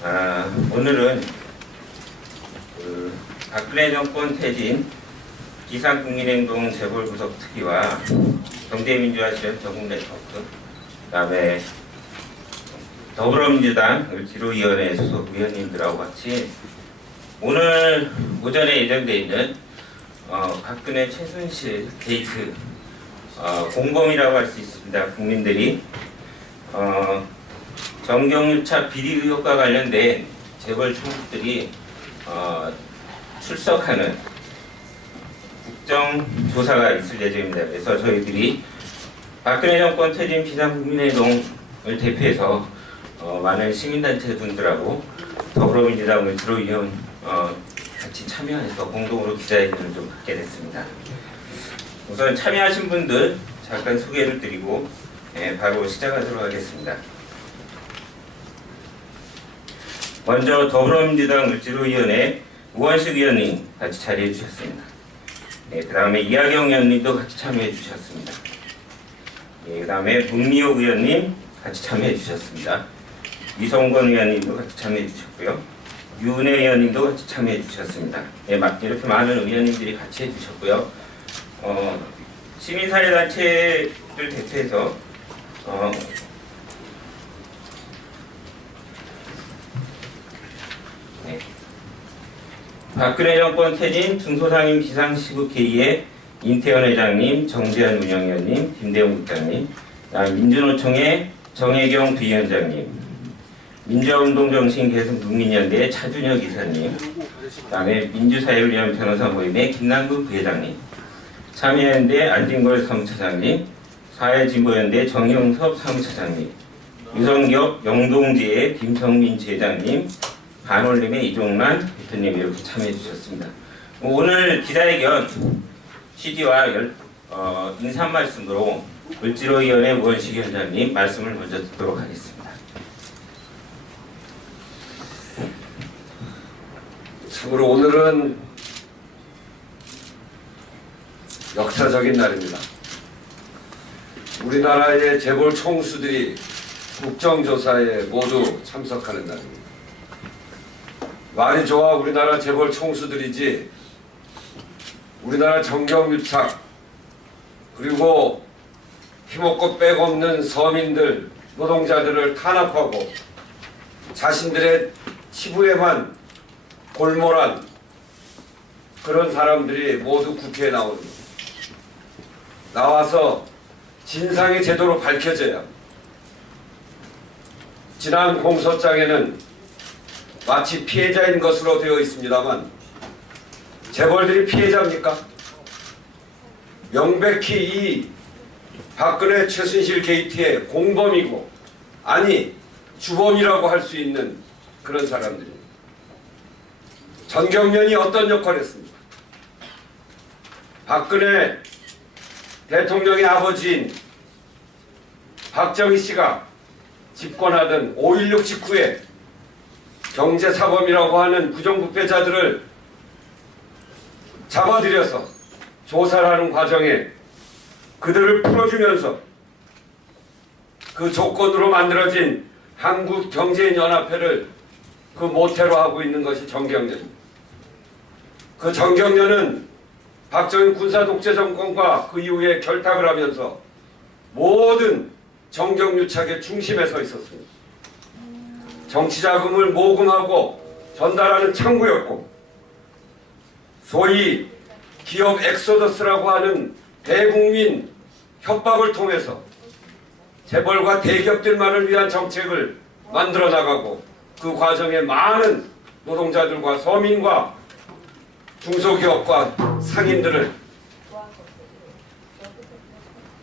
오늘은 박근혜 정권 퇴진 비상국민행동 재벌구속 특위와 경제민주화 실현 전국 네트워크, 그다음에 더불어민주당 을지로위원회 소속 위원님들하고 같이 오늘 오전에 예정되어 있는 박근혜 최순실 게이트 공범이라고 할 수 있습니다. 국민들이 정경유착 비리 의혹과 관련된 재벌 총수들이 출석하는 국정조사가 있을 예정입니다. 그래서 저희들이 박근혜 정권 퇴진 비상국민행동을 대표해서 많은 시민단체 분들하고 더불어민주당 을지로위원 같이 참여해서 공동으로 기자회견을 좀 갖게 됐습니다. 우선 참여하신 분들 잠깐 소개를 드리고 바로 시작하도록 하겠습니다. 먼저 더불어민주당 을지로위원회 우원식 의원님 같이 자리해 주셨습니다. 그 다음에 이하경 의원님도 같이 참여해 주셨습니다. 그 다음에 문미옥 의원님 같이 참여해 주셨습니다. 이성권 의원님도 같이 참여해 주셨고요. 유은혜 의원님도 같이 참여해 주셨습니다. 이렇게 많은 의원님들이 같이 해주셨고요. 시민사회단체를 대표해서 박근혜 정권 퇴진 중소상인 비상시국회의의 인태현 회장님, 정재현 운영위원님, 김대웅 국장님, 민주노총의 정혜경 부위원장님, 민주화운동정신 계승 국민연대 차준혁 이사님, 그다음에 민주사회를 위한 변호사 모임의 김남근 부회장님, 참여연대 안진걸 사무처장님, 사회진보연대 정영섭 사무처장님, 유성기업 영동지의 김성민 지회장님, 반올림의 이종란 대표님 이렇게 참여해 주셨습니다. 오늘 기자회견 취지와 인사 말씀으로 을지로위원회 우원식 위원장님 말씀을 먼저 듣도록 하겠습니다. 참으로 오늘은 역사적인 날입니다. 우리나라의 재벌 총수들이 국정조사에 모두 참석하는 날입니다. 말이 좋아 우리나라 재벌 총수들이지 우리나라 정경유착 그리고 힘없고 빽없는 서민들, 노동자들을 탄압하고 자신들의 치부에만 골몰한 그런 사람들이 모두 국회에 나오는 겁니다. 나와서 진상이 제대로 밝혀져야 지난 공소장에는 마치 피해자인 것으로 되어 있습니다만 재벌들이 피해자입니까? 명백히 이 박근혜 최순실 게이트의 공범이고 아니 주범이라고 할 수 있는 그런 사람들입니다. 전경련이 어떤 역할을 했습니까? 박근혜 대통령의 아버지인 박정희 씨가 집권하던 5.16 직후에 경제사범이라고 하는 부정부패자들을 잡아들여서 조사를 하는 과정에 그들을 풀어주면서 그 조건으로 만들어진 한국경제인연합회를 그 모태로 하고 있는 것이 정경련입니다. 그 정경련은 박정희 군사독재정권과 그 이후에 결탁을 하면서 모든 정경유착의 중심에 서 있었습니다. 정치자금을 모금하고 전달하는 창구였고 소위 기업 엑소더스라고 하는 대국민 협박을 통해서 재벌과 대기업들만을 위한 정책을 만들어 나가고 그 과정에 많은 노동자들과 서민과 중소기업과 상인들을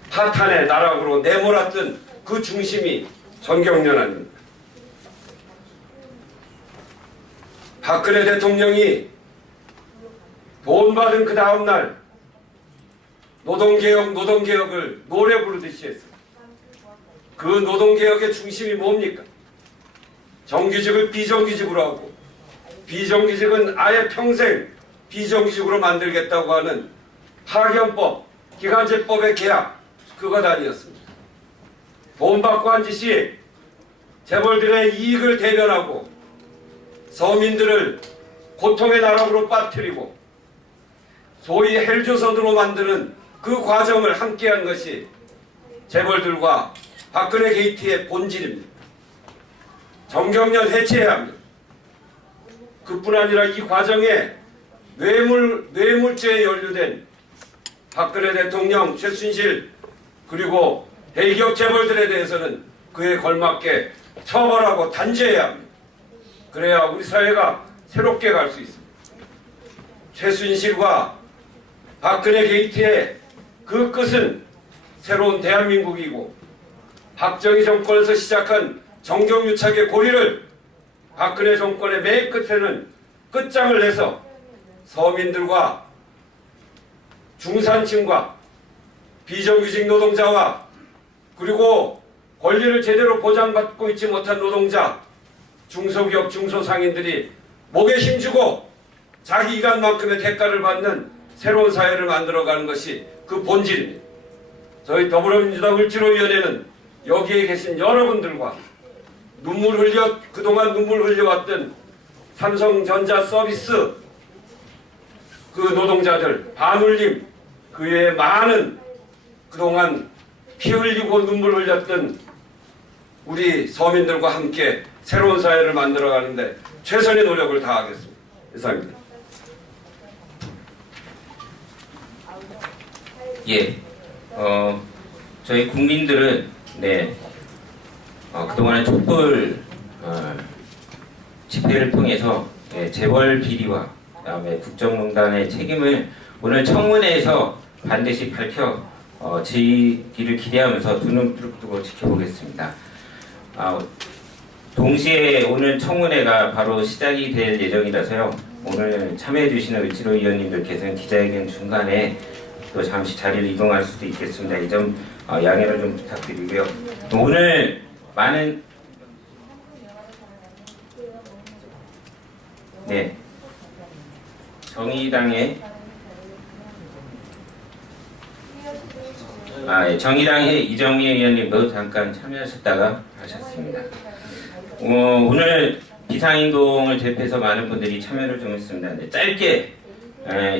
파탄의 나락으로 내몰았던 그 중심이 정경련 아닙니다. 박근혜 대통령이 돈 받은 그 다음날 노동개혁을 노래 부르듯이 했어요. 그 노동개혁의 중심이 뭡니까? 정규직을 비정규직으로 하고 비정규직은 아예 평생 비정규직으로 만들겠다고 하는 파견법, 기간제법의 계약, 그것 아니었습니다. 돈 받고 한 짓이 재벌들의 이익을 대변하고 서민들을 고통의 나락으로 빠뜨리고 소위 헬조선으로 만드는 그 과정을 함께한 것이 재벌들과 박근혜 게이트의 본질입니다. 정경련 해체해야 합니다. 그뿐 아니라 이 과정에 뇌물죄에 연루된 박근혜 대통령, 최순실 그리고 대기업 재벌들에 대해서는 그에 걸맞게 처벌하고 단죄해야 합니다. 그래야 우리 사회가 새롭게 갈 수 있습니다. 최순실과 박근혜 게이트의 그 끝은 새로운 대한민국이고 박정희 정권에서 시작한 정경유착의 고리를 박근혜 정권의 맨 끝에는 끝장을 내서 서민들과 중산층과 비정규직 노동자와 그리고 권리를 제대로 보장받고 있지 못한 노동자, 중소기업, 중소상인들이 목에 힘주고 자기 일한만큼의 대가를 받는 새로운 사회를 만들어가는 것이 그 본질입니다. 저희 더불어민주당 을지로위원회는 여기에 계신 여러분들과 그동안 눈물 흘려왔던 삼성전자 서비스 그 노동자들, 반울림, 그 외에 많은 그동안 피 흘리고 눈물 흘렸던 우리 서민들과 함께 새로운 사회를 만들어가는데 최선의 노력을 다하겠습니다. 이상입니다. 예, 저희 국민들은 그동안의 촛불 집회를 통해서 재벌 비리와 그다음에 국정농단의 책임을 오늘 청문회에서 반드시 밝혀 지기를 기대하면서 두 눈 뜨고 지켜보겠습니다. 동시에 오늘 청문회가 바로 시작이 될 예정이라서요. 오늘 참여해 주시는 을지로위원님들께서는 기자회견 중간에 또 잠시 자리를 이동할 수도 있겠습니다. 이 점 양해를 좀 부탁드리고요. 오늘 많은 정의당의 이정미 의원님도 잠깐 참여하셨다가 하셨습니다. 오늘 비상행동을 대표해서 많은 분들이 참여를 좀 했습니다. 짧게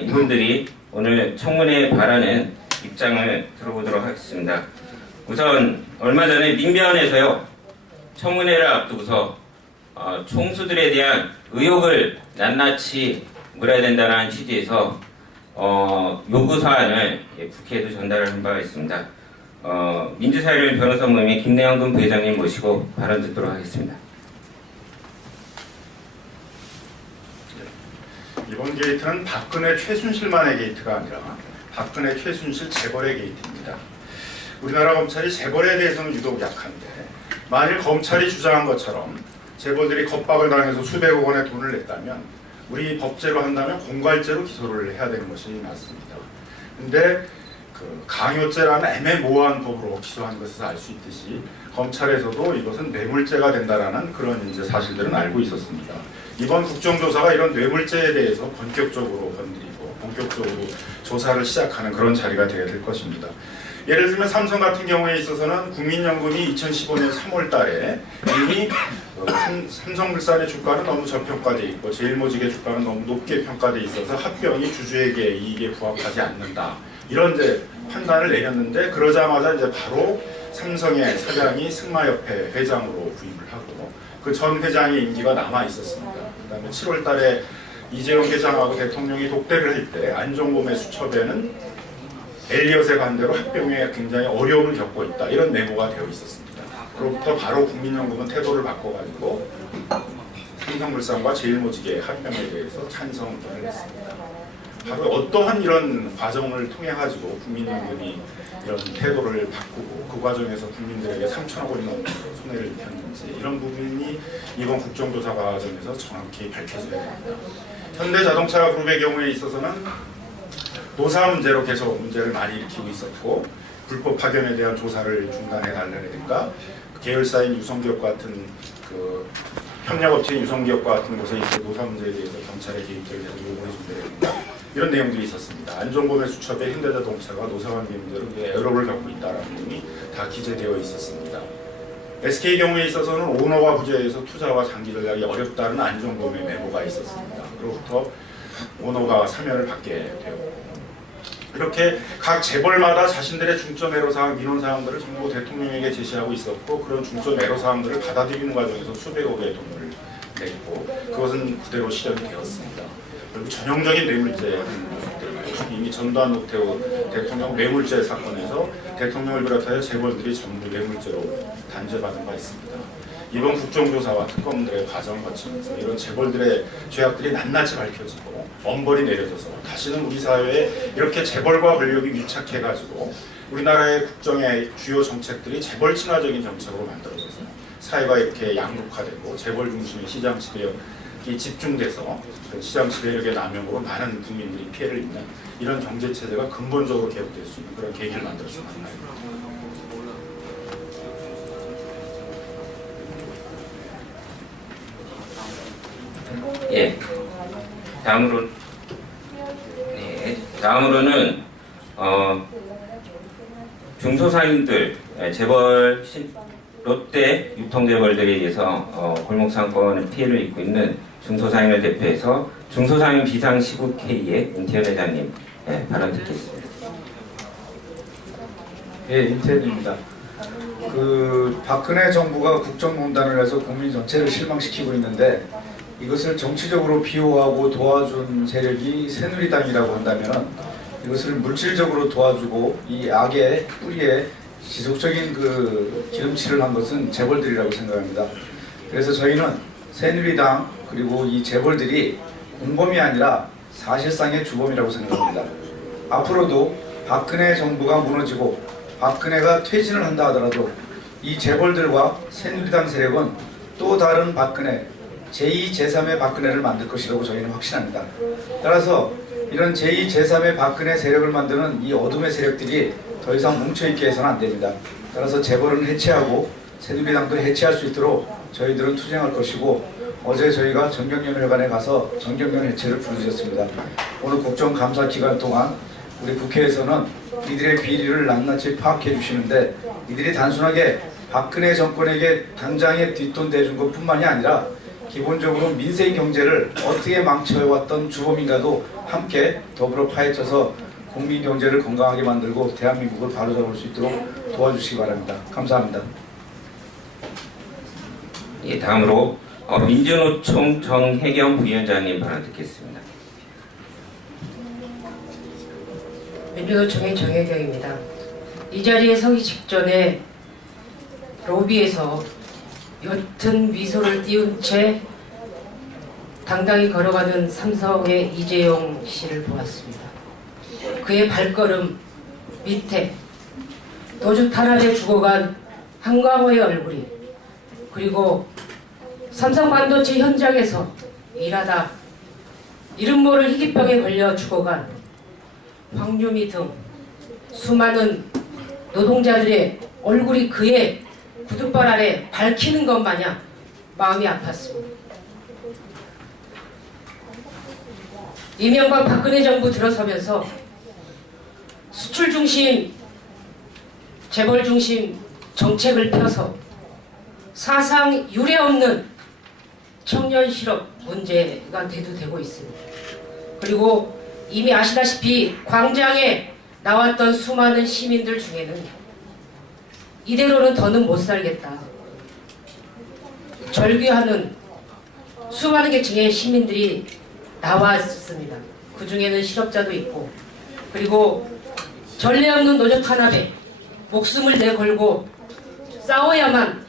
이분들이 오늘 청문회에 바라는 입장을 들어보도록 하겠습니다. 우선 얼마 전에 민변에서요, 청문회를 앞두고서 총수들에 대한 의혹을 낱낱이 물어야 된다는 취지에서 요구사안을 국회에도 전달을 한 바가 있습니다. 민주사회를 변호사 모임의 김내영근 부회장님 모시고 발언 듣도록 하겠습니다. 이번 게이트는 박근혜 최순실만의 게이트가 아니라 박근혜 최순실 재벌의 게이트입니다. 우리나라 검찰이 재벌에 대해서는 유독 약한데 만일 검찰이 주장한 것처럼 재벌들이 겁박을 당해서 수백억 원의 돈을 냈다면 우리 법제로 한다면 공갈죄로 기소를 해야 되는 것이 맞습니다. 근데 그 강요죄라는 애매모호한 법으로 기소한 것에서 알 수 있듯이 검찰에서도 이것은 뇌물죄가 된다라는 그런 이제 사실들은 알고 있었습니다. 이번 국정조사가 이런 뇌물죄에 대해서 본격적으로 건드리고 본격적으로 조사를 시작하는 그런 자리가 되어야 될 것입니다. 예를 들면 삼성 같은 경우에 있어서는 국민연금이 2015년 3월 달에 이미 삼성물산의 주가는 너무 저평가되어 있고 제일모직의 주가는 너무 높게 평가되어 있어서 합병이 주주에게 이익에 부합하지 않는다. 이런 이제 판단을 내렸는데 그러자마자 이제 바로 삼성의 사장이 승마협회 회장으로 부임을 하고 그 전 회장의 임기가 남아 있었습니다. 그다음에 7월 달에 이재용 회장하고 대통령이 독대를 할 때 안종범의 수첩에는 엘리엇의 반대로 합병에 굉장히 어려움을 겪고 있다. 이런 메모가 되어 있었습니다. 그로부터 바로 국민연금은 태도를 바꿔가지고 삼성물산과 제일모직의 합병에 대해서 찬성을 했습니다. 바로 어떠한 이런 과정을 통해 가지고 국민연금이 이런 태도를 바꾸고 그 과정에서 국민들에게 3천억 원이 넘는 손해를 입혔는지 이런 부분이 이번 국정조사 과정에서 정확히 밝혀져야 됩니다. 현대자동차 그룹의 경우에 있어서는 노사 문제로 계속 문제를 많이 일으키고 있었고 불법 파견에 대한 조사를 중단해 달라니까 계열사인 유성기업 같은 그 협력업체인 유성기업과 같은 곳에 있어 노사 문제에 대해서 경찰의 개입을 계속 요구해 준다야 된다. 이런 내용들이 있었습니다. 안종범의 수첩에 현대자동차가 노사관계 문제로 애로를 겪고 있다는 내용이 다 기재되어 있었습니다. SK 경우에 있어서는 오너가 부재해서 투자와 장기 전략이 어렵다는 안종범의 메모가 있었습니다. 그로부터 오너가 사면을 받게 되었고, 이렇게 각 재벌마다 자신들의 중점 애로사항, 민원사항들을 전부 대통령에게 제시하고 있었고, 그런 중점 애로사항들을 받아들이는 과정에서 수백억의 돈을 냈고, 그것은 그대로 실현이 되었습니다. 그리고 전형적인 뇌물죄 이미 전두환 노태우 대통령 뇌물죄 사건에서 대통령을 비롯하여 재벌들이 전부 뇌물죄로 단죄받은 바 있습니다. 이번 국정조사와 특검들의 과정을 거치면서 이런 재벌들의 죄악들이 낱낱이 밝혀지고 엄벌이 내려져서 다시는 우리 사회에 이렇게 재벌과 권력이 밀착해가지고 우리나라의 국정의 주요 정책들이 재벌 친화적인 정책으로 만들어져서 사회가 이렇게 양극화되고 재벌 중심의 시장 지배력이 집중돼서 그 시장 지배력의 남용으로 많은 국민들이 피해를 입는 이런 경제 체제가 근본적으로 개혁될 수 있는 그런 계기를 만들었으면 합니다. 예. 다음으로는 중소상인들 재벌 롯데 유통재벌들에 의해서 골목상권의 피해를 입고 있는 중소상인을 대표해서 중소상인 비상시국회의의 임태현 회장님 발언 듣겠습니다. 예, 임태현입니다. 박근혜 정부가 국정농단을 해서 국민 전체를 실망시키고 있는데 이것을 정치적으로 비호하고 도와준 세력이 새누리당이라고 한다면 이것을 물질적으로 도와주고 이 악의 뿌리에 지속적인 기름칠을 한 것은 재벌들이라고 생각합니다. 그래서 저희는 새누리당 그리고 이 재벌들이 공범이 아니라 사실상의 주범이라고 생각합니다. 앞으로도 박근혜 정부가 무너지고 박근혜가 퇴진을 한다 하더라도 이 재벌들과 새누리당 세력은 또 다른 박근혜, 제2, 제3의 박근혜를 만들 것이라고 저희는 확신합니다. 따라서 이런 제2, 제3의 박근혜 세력을 만드는 이 어둠의 세력들이 더 이상 뭉쳐있게 해서는 안 됩니다. 따라서 재벌은 해체하고 새누리당도 해체할 수 있도록 저희들은 투쟁할 것이고 어제 저희가 정경련회관에 가서 정경련 해체를 부르짖었습니다. 오늘 국정감사 기간 동안 우리 국회에서는 이들의 비리를 낱낱이 파악해 주시는데 이들이 단순하게 박근혜 정권에게 당장에 뒷돈 대준 것뿐만이 아니라 기본적으로 민생 경제를 어떻게 망쳐왔던 주범인가도 함께 더불어 파헤쳐서 국민 경제를 건강하게 만들고 대한민국을 바로잡을 수 있도록 도와주시기 바랍니다. 감사합니다. 예, 다음으로 민주노총 정혜경 부위원장님 발언 듣겠습니다. 민주노총의 정혜경입니다. 이 자리에 서기 직전에 로비에서 옅은 미소를 띄운 채 당당히 걸어가는 삼성의 이재용 씨를 보았습니다. 그의 발걸음 밑에 도주 탄압에 죽어간 한광호의 얼굴이, 그리고 삼성 반도체 현장에서 일하다 이름 모를 희귀병에 걸려 죽어간 황유미 등 수많은 노동자들의 얼굴이 그의 구둣발 아래 밝히는 것 마냥 마음이 아팠습니다. 이명박 박근혜 정부 들어서면서 수출 중심, 재벌 중심 정책을 펴서 사상 유례 없는 청년 실업 문제가 대두되고 있습니다. 그리고 이미 아시다시피 광장에 나왔던 수많은 시민들 중에는 이대로는 더는 못 살겠다, 절규하는 수많은 계층의 시민들이 나왔습니다. 그 중에는 실업자도 있고, 그리고 전례 없는 노조 탄압에 목숨을 내걸고 싸워야만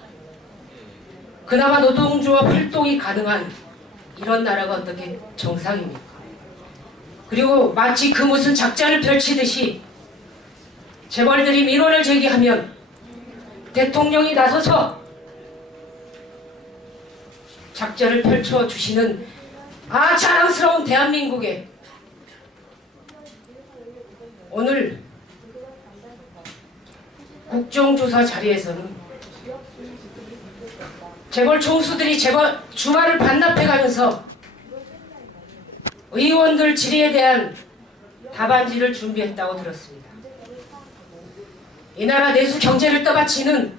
그나마 노동조합 활동이 가능한 이런 나라가 어떻게 정상입니까? 그리고 마치 그 무슨 작전을 펼치듯이 재벌들이 민원을 제기하면 대통령이 나서서 작전을 펼쳐주시는 자랑스러운 대한민국에 오늘 국정조사 자리에서는 재벌 총수들이 주말을 반납해가면서 의원들 질의에 대한 답안지를 준비했다고 들었습니다. 이 나라 내수 경제를 떠받치는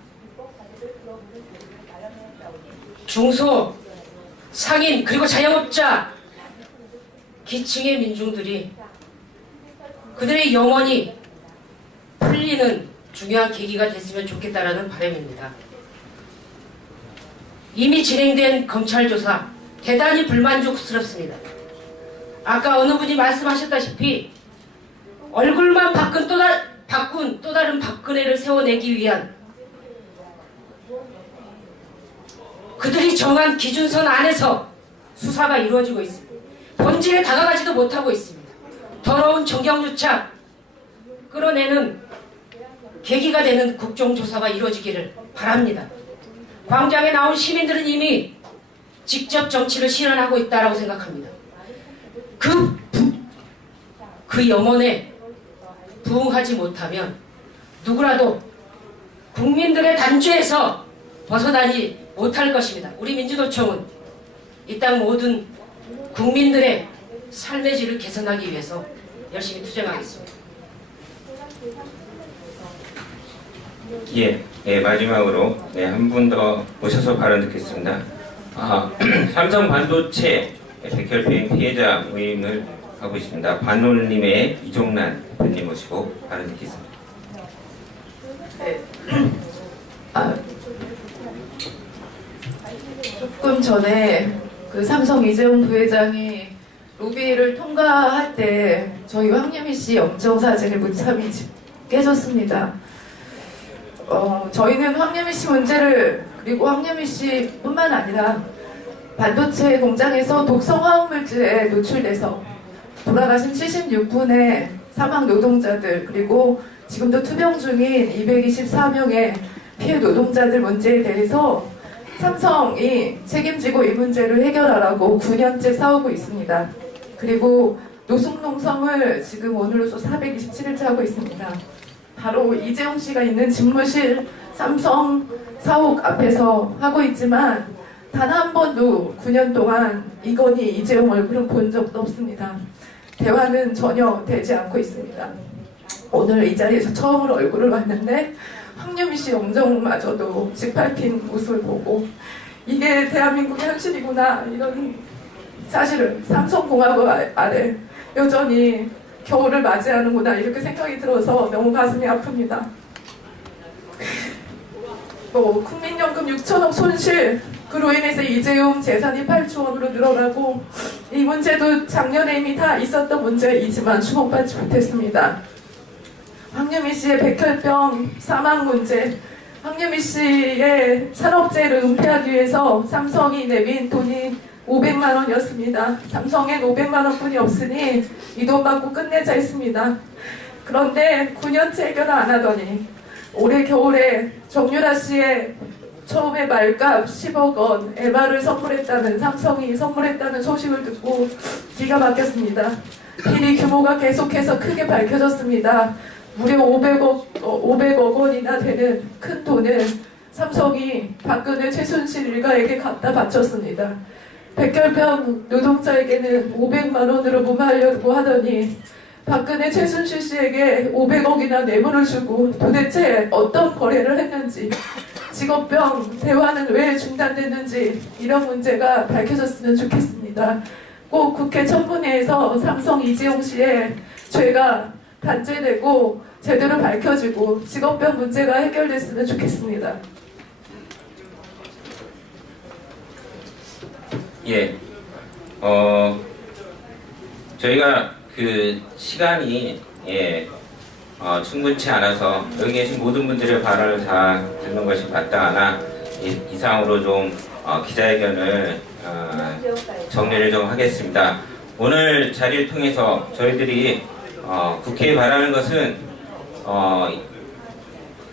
중소, 상인, 그리고 자영업자, 기층의 민중들이 그들의 영혼이 풀리는 중요한 계기가 됐으면 좋겠다라는 바람입니다. 이미 진행된 검찰 조사 대단히 불만족스럽습니다. 아까 어느 분이 말씀하셨다시피 얼굴만 바꾼 또 다른 박근혜를 세워내기 위한 그들이 정한 기준선 안에서 수사가 이루어지고 있습니다. 본질에 다가가지도 못하고 있습니다. 더러운 정경유착 끌어내는 계기가 되는 국정조사가 이루어지기를 바랍니다. 광장에 나온 시민들은 이미 직접 정치를 실현하고 있다고 생각합니다. 그 염원에 부응하지 못하면 누구라도 국민들의 단죄에서 벗어나지 못할 것입니다. 우리 민주노총은 이 땅 모든 국민들의 삶의 질을 개선하기 위해서 열심히 투쟁하겠습니다. 마지막으로 한 분 더 모셔서 발언 듣겠습니다. 삼성 반도체 백혈병 피해자 모임을 하고 있습니다. 반올림의 이종란 대표님 모시고 발언 듣겠습니다. 네. 조금 전에 그 삼성 이재용 부회장이 로비를 통과할 때 저희 황유미 씨 영정 사진을 무참히 깨졌습니다. 저희는 황유미 씨 문제를, 그리고 황유미 씨뿐만 아니라 반도체 공장에서 독성 화학물질에 노출돼서 돌아가신 76분의 사망 노동자들, 그리고 지금도 투병 중인 224명의 피해 노동자들 문제에 대해서 삼성이 책임지고 이 문제를 해결하라고 9년째 싸우고 있습니다. 그리고 노숙농성을 지금 오늘로서 427일째 하고 있습니다. 바로 이재용 씨가 있는 집무실 삼성 사옥 앞에서 하고 있지만 단 한 번도 9년 동안 이건희 이재용 얼굴은 본 적도 없습니다. 대화는 전혀 되지 않고 있습니다. 오늘 이 자리에서 처음으로 얼굴을 봤는데 황유미 씨 영정마저도 짓밟힌 모습을 보고 이게 대한민국의 현실이구나, 이런 사실을 삼성공화국 아래 여전히 겨울을 맞이하는구나, 이렇게 생각이 들어서 너무 가슴이 아픕니다. 국민연금 6천억 손실, 그로 인해서 이재용 재산이 8조 원으로 늘어나고, 이 문제도 작년에 이미 다 있었던 문제이지만 주목받지 못했습니다. 황유미 씨의 백혈병 사망 문제, 황유미 씨의 산업재해를 은폐하기 위해서 삼성이 내민 돈이 500만 원이었습니다. 삼성엔 500만 원뿐이 없으니 이 돈 받고 끝내자 했습니다. 그런데 9년째 해결을 안 하더니 올해 겨울에 정유라 씨의 처음에 말값 10억 원 MR을 선물했다는, 삼성이 선물했다는 소식을 듣고 기가 막혔습니다. 비리 규모가 계속해서 크게 밝혀졌습니다. 무려 500억 원이나 되는 큰 돈을 삼성이 박근혜 최순실 일가에게 갖다 바쳤습니다. 백혈병 노동자에게는 500만 원으로 무마하려고 하더니 박근혜 최순실 씨에게 500억이나 뇌물을 주고 도대체 어떤 거래를 했는지, 직업병 대화는 왜 중단됐는지, 이런 문제가 밝혀졌으면 좋겠습니다. 꼭 국회 청문회에서 삼성 이재용 씨의 죄가 단죄되고 제대로 밝혀지고 직업병 문제가 해결됐으면 좋겠습니다. 저희가 그 시간이 충분치 않아서 여기 계신 모든 분들의 발언을 다 듣는 것이 마땅하나 이상으로 좀 기자회견을 정리를 좀 하겠습니다. 오늘 자리를 통해서 저희들이 국회에 바라는 것은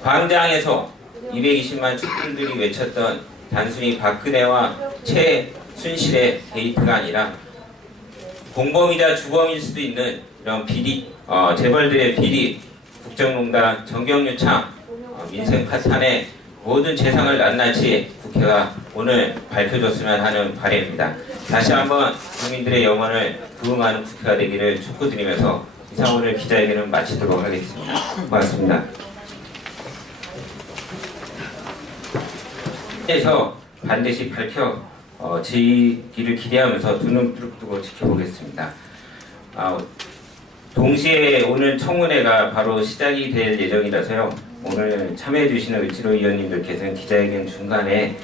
광장에서 220만 촛불들이 외쳤던 단순히 박근혜와 최순실의 게이트가 아니라 공범이자 주범일 수도 있는 이런 비리, 재벌들의 비리, 국정농단, 정경유착, 민생 파탄의 모든 재상을 낱낱이 국회가 오늘 밝혀줬으면 하는 바람입니다. 다시 한번 국민들의 영혼을 부응하는 국회가 되기를 촉구드리면서 이상 오늘 기자회견을 마치도록 하겠습니다. 고맙습니다. 그래서 반드시 밝혀 지기를 기대하면서 두 눈 뜨고 지켜보겠습니다. 동시에 오늘 청문회가 바로 시작이 될 예정이라서요. 오늘 참여해 주시는 을지로 위원님들께서는 기자회견 중간에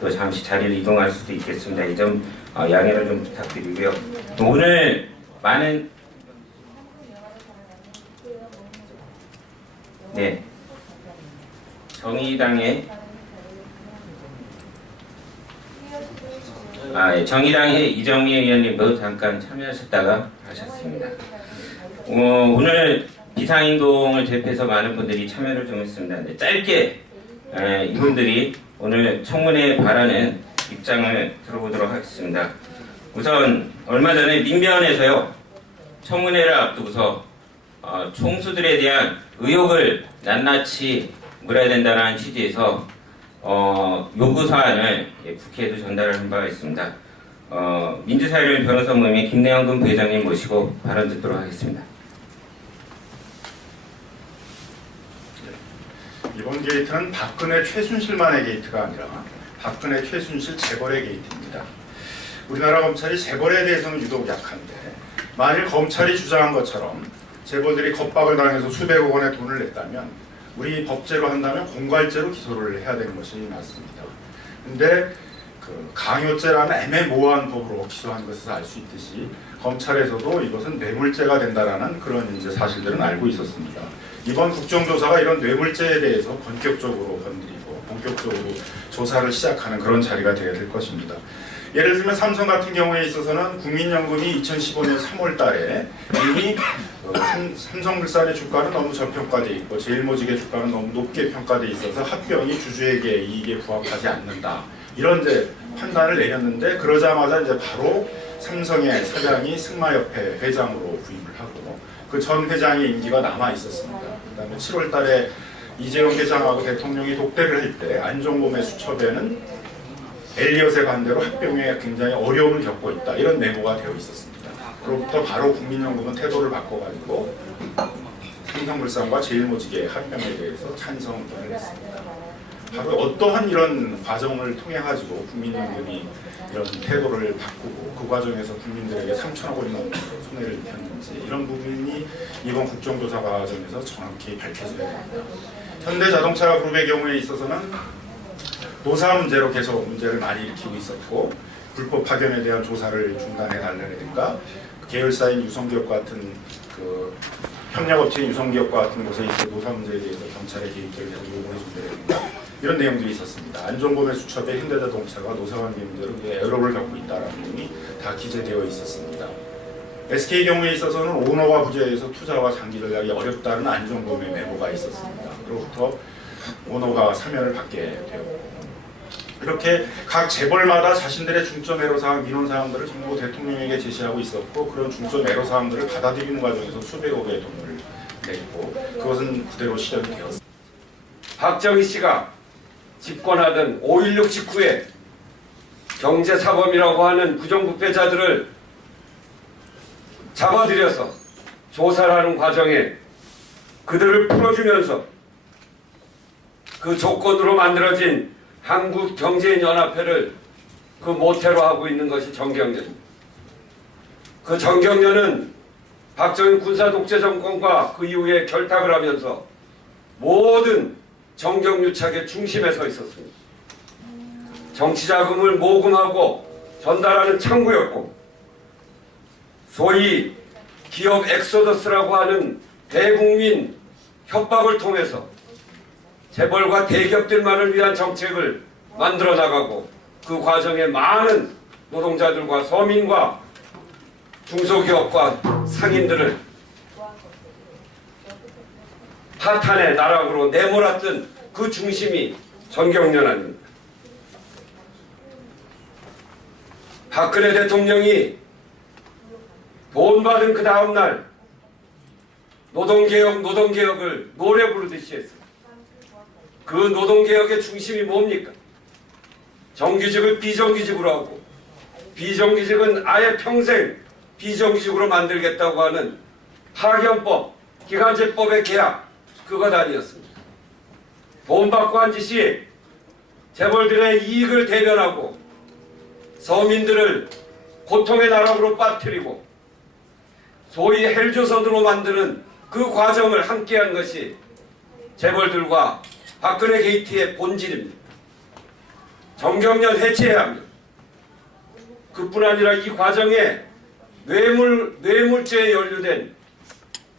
또 잠시 자리를 이동할 수도 있겠습니다. 이 점 양해를 좀 부탁드리고요. 오늘 많은 정의당의 이정미 의원님도 잠깐 참여하셨다가 하셨습니다. 오늘 비상행동을 대표해서 많은 분들이 참여를 좀 했습니다. 근데 짧게 이분들이 오늘 청문회에 바라는 입장을 들어보도록 하겠습니다. 우선 얼마 전에 민변에서요, 청문회를 앞두고서 총수들에 대한 의혹을 낱낱이 물어야 된다는 취지에서 요구사안을 국회에도 전달을 한 바가 있습니다. 민주사회를 변호사 모임의 김내영근 부회장님 모시고 발언 듣도록 하겠습니다. 이번 게이트는 박근혜 최순실만의 게이트가 아니라 박근혜 최순실 재벌의 게이트입니다. 우리나라 검찰이 재벌에 대해서는 유독 약한데, 만일 검찰이 주장한 것처럼 재벌들이 겁박을 당해서 수백억 원의 돈을 냈다면 우리 법제로 한다면 공갈죄로 기소를 해야 되는 것이 맞습니다. 근데 그 강요죄라는 애매모호한 법으로 기소한 것에서 알 수 있듯이 검찰에서도 이것은 뇌물죄가 된다라는 그런 이제 사실들은 알고 있었습니다. 이번 국정조사가 이런 뇌물죄에 대해서 본격적으로 건드리고 본격적으로 조사를 시작하는 그런 자리가 되어야 될 것입니다. 예를 들면 삼성 같은 경우에 있어서는 국민연금이 2015년 3월 달에 이미 삼성물산의 주가는 너무 저평가되어 있고 제일모직의 주가는 너무 높게 평가되어 있어서 합병이 주주에게 이익에 부합하지 않는다, 이런 이제 판단을 내렸는데, 그러자마자 이제 바로 삼성의 사장이 승마협회 회장으로 부임을 하고 그 전 회장의 임기가 남아 있었습니다. 그다음에 7월 달에 이재용 회장하고 대통령이 독대를 할 때 안종범의 수첩에는 엘리엇의 반대로 합병에 굉장히 어려움을 겪고 있다, 이런 메모가 되어 있었습니다. 그로부터 바로 국민연금은 태도를 바꿔가지고 삼성물산과 제일모직의 합병에 대해서 찬성을 했습니다. 바로 어떠한 이런 과정을 통해 가지고 국민연금이 이런 태도를 바꾸고 그 과정에서 국민들에게 3천억 원이 넘는 손해를 입혔는지, 이런 부분이 이번 국정조사 과정에서 정확히 밝혀져야 됩니다. 현대자동차 그룹의 경우에 있어서는 노사 문제로 계속 문제를 많이 일으키고 있었고, 불법 파견에 대한 조사를 중단해 달라든가, 계열사인 유성기업 같은 그 협력업체인 유성기업과 같은 곳에 있어 노사 문제에 대해서 경찰의 개입을 계속 요구해 준다든가, 이런 내용들이 있었습니다. 안종범의 수첩에 현대자동차가 노사관계 문제로 애로를 겪고 있다는 내용이 다 기재되어 있었습니다. SK 경우에 있어서는 오너가 부재해서 투자와 장기 전략이 어렵다는 안종범의 메모가 있었습니다. 그로부터 오너가 사면을 받게 되었고, 이렇게 각 재벌마다 자신들의 중점 애로사항, 민원사항들을 전부 대통령에게 제시하고 있었고, 그런 중점 애로사항들을 받아들이는 과정에서 수백억의 돈을 냈고, 그것은 그대로 실현이 되었습니다. 박정희 씨가 집권하던 5.16 직후에 경제사범이라고 하는 부정부패자들을 잡아들여서 조사를 하는 과정에 그들을 풀어주면서 그 조건으로 만들어진 한국경제인연합회를 그 모태로 하고 있는 것이 정경련입니다. 그 정경련은 박정희 군사독재정권과 그 이후에 결탁을 하면서 모든 정경유착의 중심에 서 있었습니다. 정치자금을 모금하고 전달하는 창구였고, 소위 기업 엑소더스라고 하는 대국민 협박을 통해서 재벌과 대기업들만을 위한 정책을 만들어 나가고, 그 과정에 많은 노동자들과 서민과 중소기업과 상인들을 파탄의 나락으로 내몰았던 그 중심이 정경련입니다. 박근혜 대통령이 돈 받은 그 다음날 노동개혁을 노래 부르듯이 했습니다. 그 노동개혁의 중심이 뭡니까? 정규직을 비정규직으로 하고, 비정규직은 아예 평생 비정규직으로 만들겠다고 하는 파견법, 기간제법의 계약, 그것 아니었습니다. 돈 받고 한 짓이 재벌들의 이익을 대변하고 서민들을 고통의 나락으로 빠뜨리고 소위 헬조선으로 만드는 그 과정을 함께한 것이 재벌들과 박근혜 게이트의 본질입니다. 정경련 해체해야 합니다. 그뿐 아니라 이 과정에 뇌물죄에 연루된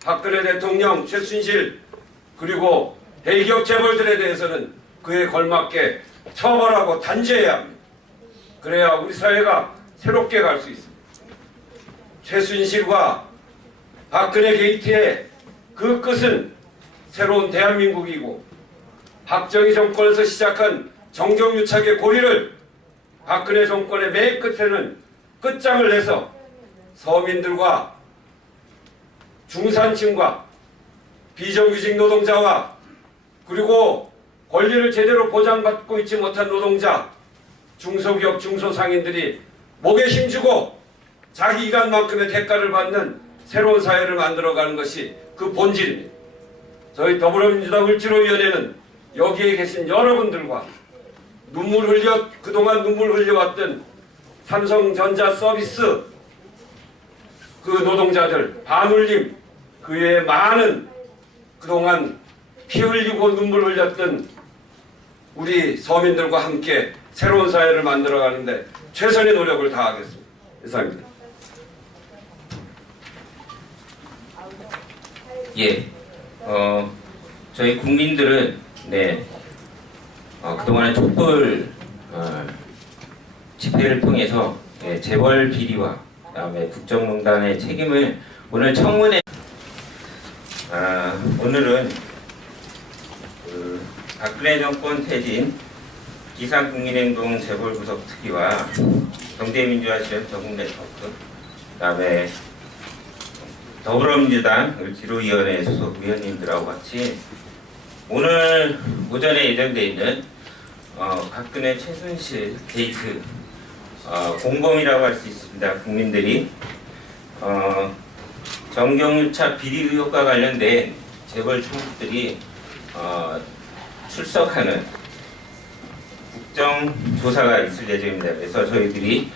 박근혜 대통령, 최순실 그리고 대기업 재벌들에 대해서는 그에 걸맞게 처벌하고 단죄해야 합니다. 그래야 우리 사회가 새롭게 갈 수 있습니다. 최순실과 박근혜 게이트의 그 끝은 새로운 대한민국이고 박정희 정권에서 시작한 정경유착의 고리를 박근혜 정권의 맨 끝에는 끝장을 내서 서민들과 중산층과 비정규직 노동자와 그리고 권리를 제대로 보장받고 있지 못한 노동자, 중소기업, 중소상인들이 목에 힘주고 자기 일한만큼의 대가를 받는 새로운 사회를 만들어가는 것이 그 본질입니다. 저희 더불어민주당 을지로위원회는 여기에 계신 여러분들과 그동안 눈물 흘려왔던 삼성전자 서비스 그 노동자들, 반울림, 그 외에 많은 그동안 피 흘리고 눈물 흘렸던 우리 서민들과 함께 새로운 사회를 만들어가는데 최선의 노력을 다하겠습니다. 이상입니다. 예, 저희 국민들은 그동안의 촛불 집회를 통해서 재벌 비리와 그다음에 국정농단의 책임을 오늘 청문회 오늘은 박근혜 정권 퇴진 비상국민행동 재벌구속 특위와 경제민주화 실현 적응 네트워크 그다음에 더불어민주당 을지로위원회 소속 위원님들하고 같이 오늘 오전에 예정되어 있는 박근혜 최순실 게이트 공범이라고 할 수 있습니다. 국민들이 정경유착 비리 의혹과 관련된 재벌 총수들이 출석하는 국정조사가 있을 예정입니다. 그래서 저희들이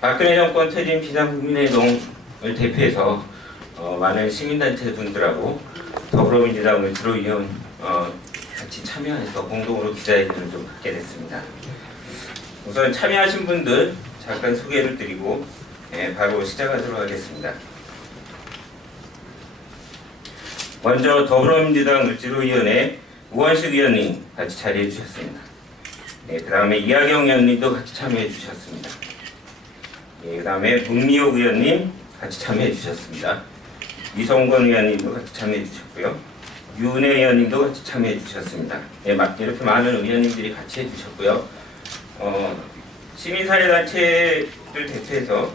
박근혜 정권 퇴진 비상국민행동을 대표해서 많은 시민단체 분들하고 더불어민주당 을지로위원 같이 참여해서 공동으로 기자회견을 좀 갖게 됐습니다. 우선 참여하신 분들 잠깐 소개를 드리고 바로 시작하도록 하겠습니다. 먼저 더불어민주당 을지로위원회 우원식 위원님 같이 자리해 주셨습니다. 그 다음에 이하경 의원님도 같이 참여해 주셨습니다. 그 다음에 문미호 의원님 같이 참여해 주셨습니다. 이성권 의원님도 같이 참여해 주셨고요. 유은혜 의원님도 같이 참여해 주셨습니다. 이렇게 많은 의원님들이 같이 해주셨고요. 시민사회단체를 대표해서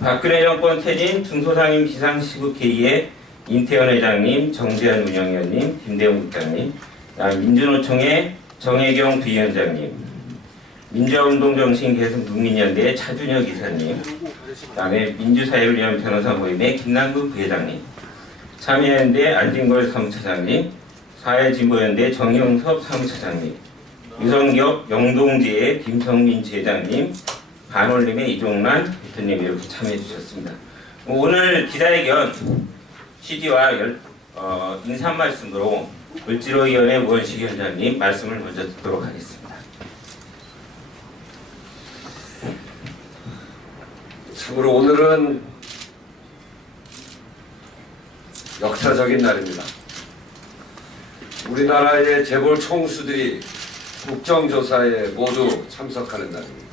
박근혜 정권 퇴진 중소상인 비상시국회의의 인태현 회장님, 정재현 운영위원님, 김대웅 국장님, 민주노총의 정혜경 부위원장님, 민주화운동정신 개선 국민연대의 차준혁 이사님, 그다음에 민주사회를 위한 변호사 모임의 김남국 부회장님, 참여연대 안진걸 사무차장님, 사회진보연대 정형섭 사무차장님, 유성기업 영동지의 김성민 지회장님, 반올림의 이종란 대표님 이렇게 참여해 주셨습니다. 오늘 기자회견 취지와 인사 말씀으로 을지로위원회 우원식 위원장님 말씀을 먼저 듣도록 하겠습니다. 참으로 오늘은 역사적인 날입니다. 우리나라의 재벌 총수들이 국정조사에 모두 참석하는 날입니다.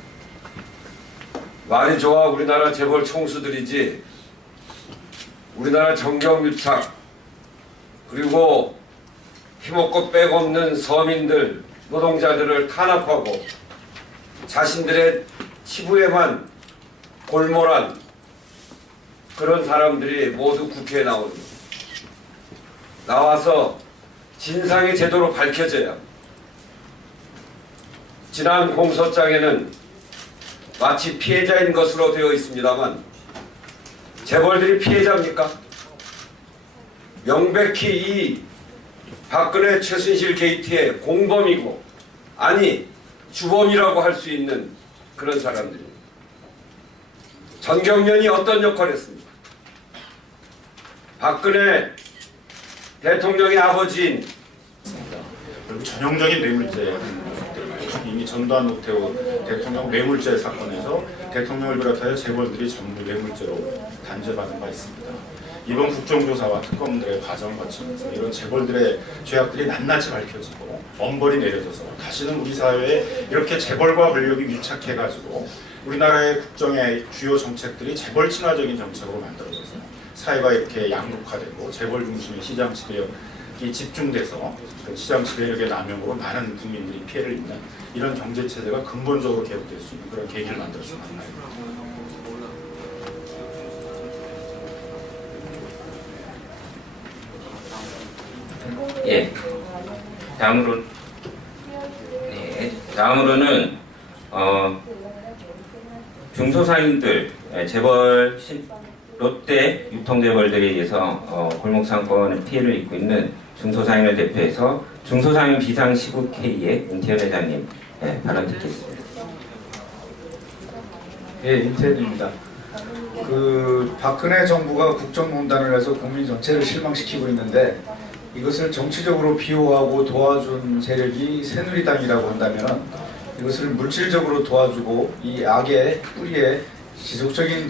말이 좋아 우리나라 재벌 총수들이지 우리나라 정경유착 그리고 힘없고 빽없는 서민들, 노동자들을 탄압하고 자신들의 치부에만 골몰한 그런 사람들이 모두 국회에 나와서 진상이 제대로 밝혀져야 합니다. 지난 공소장에는 마치 피해자인 것으로 되어 있습니다만 재벌들이 피해자입니까? 명백히 이 박근혜 최순실 게이트의 공범이고, 아니 주범이라고 할 수 있는 그런 사람들입니다. 전경련이 어떤 역할을 했습니까? 박근혜 대통령의 아버지인 그리고 전형적인 뇌물죄, 이미 전두환 노태우 대통령 뇌물죄 사건에서 대통령을 비롯하여 재벌들이 전부 뇌물죄로 단죄받은 바 있습니다. 이번 국정조사와 특검들의 과정을 거치면서 이런 재벌들의 죄악들이 낱낱이 밝혀지고 엄벌이 내려져서 다시는 우리 사회에 이렇게 재벌과 권력이 밀착해가지고 우리나라의 국정의 주요 정책들이 재벌 친화적인 정책으로 만들어져서 사회가 이렇게 양극화되고 재벌 중심의 시장 지배력이 집중돼서 그 시장 지배력의 남용으로 많은 국민들이 피해를 입는 이런 경제 체제가 근본적으로 개혁될 수 있는 그런 계기를 만들었으면 합니다. 예. 다음으로는 중소상인들, 재벌, 롯데 유통재벌들에 의해서 골목상권의 피해를 입고 있는 중소상인을 대표해서 중소상인 비상시국회의의 임태현 회장님 발언 듣겠습니다. 예, 임태현입니다. 박근혜 정부가 국정농단을 해서 국민 전체를 실망시키고 있는데 이것을 정치적으로 비호하고 도와준 세력이 새누리당이라고 한다면 이것을 물질적으로 도와주고 이 악의 뿌리에 지속적인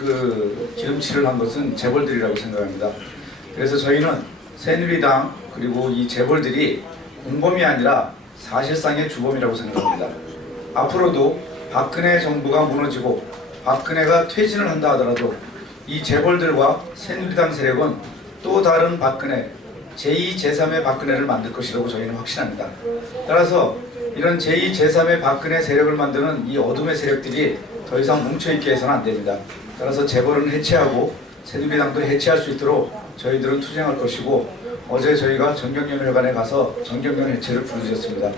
기름칠을 한 것은 재벌들이라고 생각합니다. 그래서 저희는 새누리당 그리고 이 재벌들이 공범이 아니라 사실상의 주범이라고 생각합니다. 앞으로도 박근혜 정부가 무너지고 박근혜가 퇴진을 한다 하더라도 이 재벌들과 새누리당 세력은 또 다른 박근혜, 제2, 제3의 박근혜를 만들 것이라고 저희는 확신합니다. 따라서 이런 제2, 제3의 박근혜 세력을 만드는 이 어둠의 세력들이 더 이상 뭉쳐있게 해서는 안 됩니다. 따라서 재벌은 해체하고 새누리당도 해체할 수 있도록 저희들은 투쟁할 것이고 어제 저희가 정경련회관에 가서 정경련 해체를 부르짖었습니다.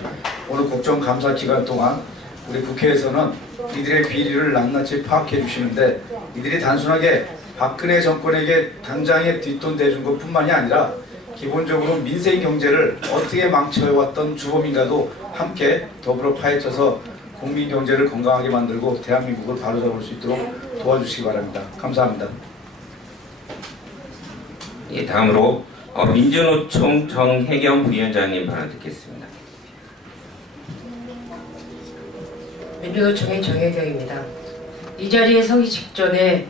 오늘 국정감사 기간 동안 우리 국회에서는 이들의 비리를 낱낱이 파악해 주시는데 이들이 단순하게 박근혜 정권에게 당장에 뒷돈 대준 것뿐만이 아니라 기본적으로 민생 경제를 어떻게 망쳐왔던 주범인가도 함께 더불어 파헤쳐서 국민 경제를 건강하게 만들고 대한민국을 바로잡을 수 있도록 도와주시기 바랍니다. 감사합니다. 예, 다음으로 민주노총 정혜경 부위원장님 발언 듣겠습니다. 민주노총의 정혜경입니다. 이 자리에 서기 직전에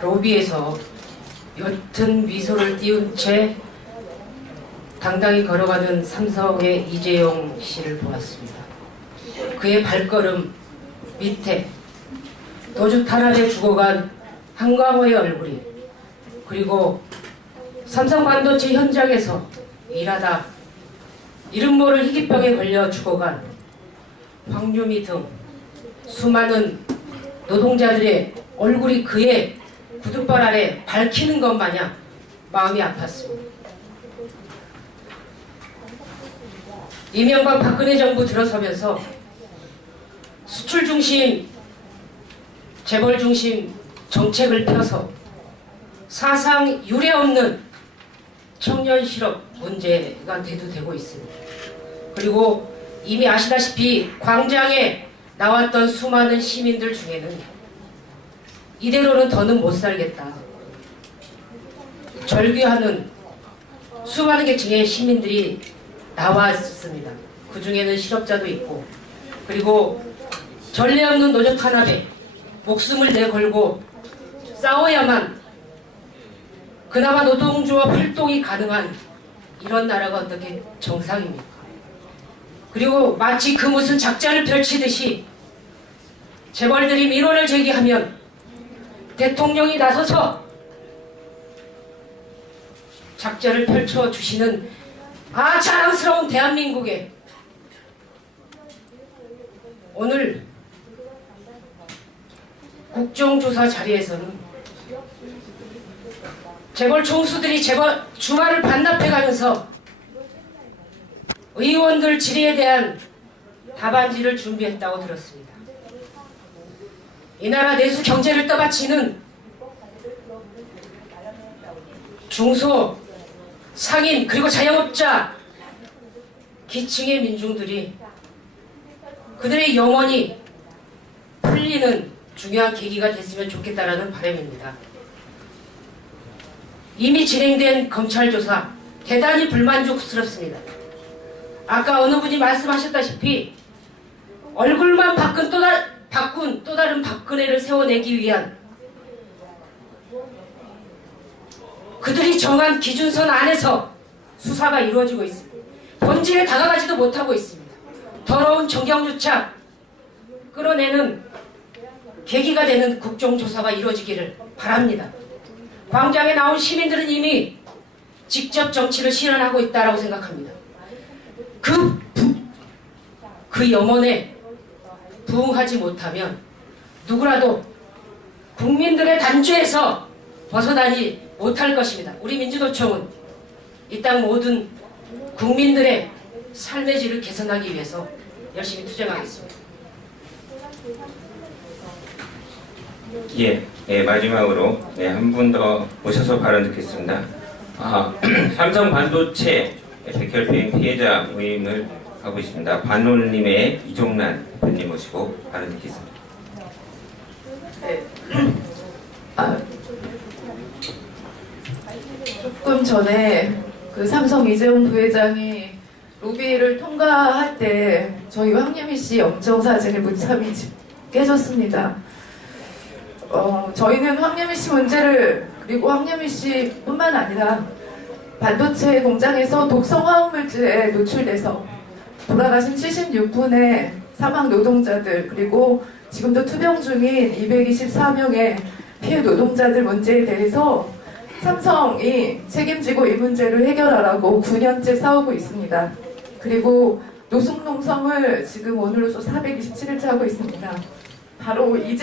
로비에서 옅은 미소를 띄운 채 당당히 걸어가는 삼성의 이재용 씨를 보았습니다. 그의 발걸음 밑에 도주 탄압에 죽어간 한광호의 얼굴이, 그리고 삼성 반도체 현장에서 일하다 이름 모를 희귀병에 걸려 죽어간 황유미 등 수많은 노동자들의 얼굴이 그의 구둣발 아래 밝히는 것 마냥 마음이 아팠습니다. 이명박 박근혜 정부 들어서면서 수출 중심, 재벌 중심 정책을 펴서 사상 유례 없는 청년 실업 문제가 대두되고 있습니다. 그리고 이미 아시다시피 광장에 나왔던 수많은 시민들 중에는 이대로는 더는 못 살겠다, 절규하는 수많은 계층의 시민들이 나왔습니다. 그 중에는 실업자도 있고, 그리고 전례 없는 노조 탄압에 목숨을 내걸고 싸워야만 그나마 노동조합 활동이 가능한 이런 나라가 어떻게 정상입니까? 그리고 마치 그 무슨 작전을 펼치듯이 재벌들이 민원을 제기하면 대통령이 나서서 작전을 펼쳐주시는 자랑스러운 대한민국에 오늘 국정조사 자리에서는 재벌 총수들이 주말을 반납해가면서 의원들 질의에 대한 답안지를 준비했다고 들었습니다. 이 나라 내수 경제를 떠받치는 중소 상인 그리고 자영업자 기층의 민중들이 그들의 영혼이 풀리는 중요한 계기가 됐으면 좋겠다라는 바람입니다. 이미 진행된 검찰 조사 대단히 불만족스럽습니다. 아까 어느 분이 말씀하셨다시피 얼굴만 바꾼 또 다른 박근혜를 세워내기 위한 그들이 정한 기준선 안에서 수사가 이루어지고 있습니다. 본질에 다가가지도 못하고 있습니다. 더러운 정경유착 끌어내는 계기가 되는 국정조사가 이루어지기를 바랍니다. 광장에 나온 시민들은 이미 직접 정치를 실현하고 있다고 생각합니다. 그 염원에 부응하지 못하면 누구라도 국민들의 단죄에서 벗어나지 못할 것입니다. 우리 민주노총은 이 땅 모든 국민들의 삶의 질을 개선하기 위해서 열심히 투쟁하겠습니다. 마지막으로 한 분 더 모셔서 발언 듣겠습니다. 삼성 반도체 백혈병 피해자 모임을 하고 있습니다. 반올림의 이종란 대표님 모시고 발언 듣겠습니다. 네. 조금 전에 그 삼성 이재용 부회장이 로비를 통과할 때 저희 황유미 씨 영정 사진을 무참히 깨졌습니다. 저희는 황유미 씨 문제를 그리고 황유미 씨뿐만 아니라 반도체 공장에서 독성 화학물질에 노출돼서 돌아가신 76분의 사망 노동자들 그리고 지금도 투병 중인 224명의 피해 노동자들 문제에 대해서 삼성이 책임지고 이 문제를 해결하라고 9년째 싸우고 있습니다. 그리고 노숙농성을 지금 오늘로서 427일째 하고 있습니다. 바로 이제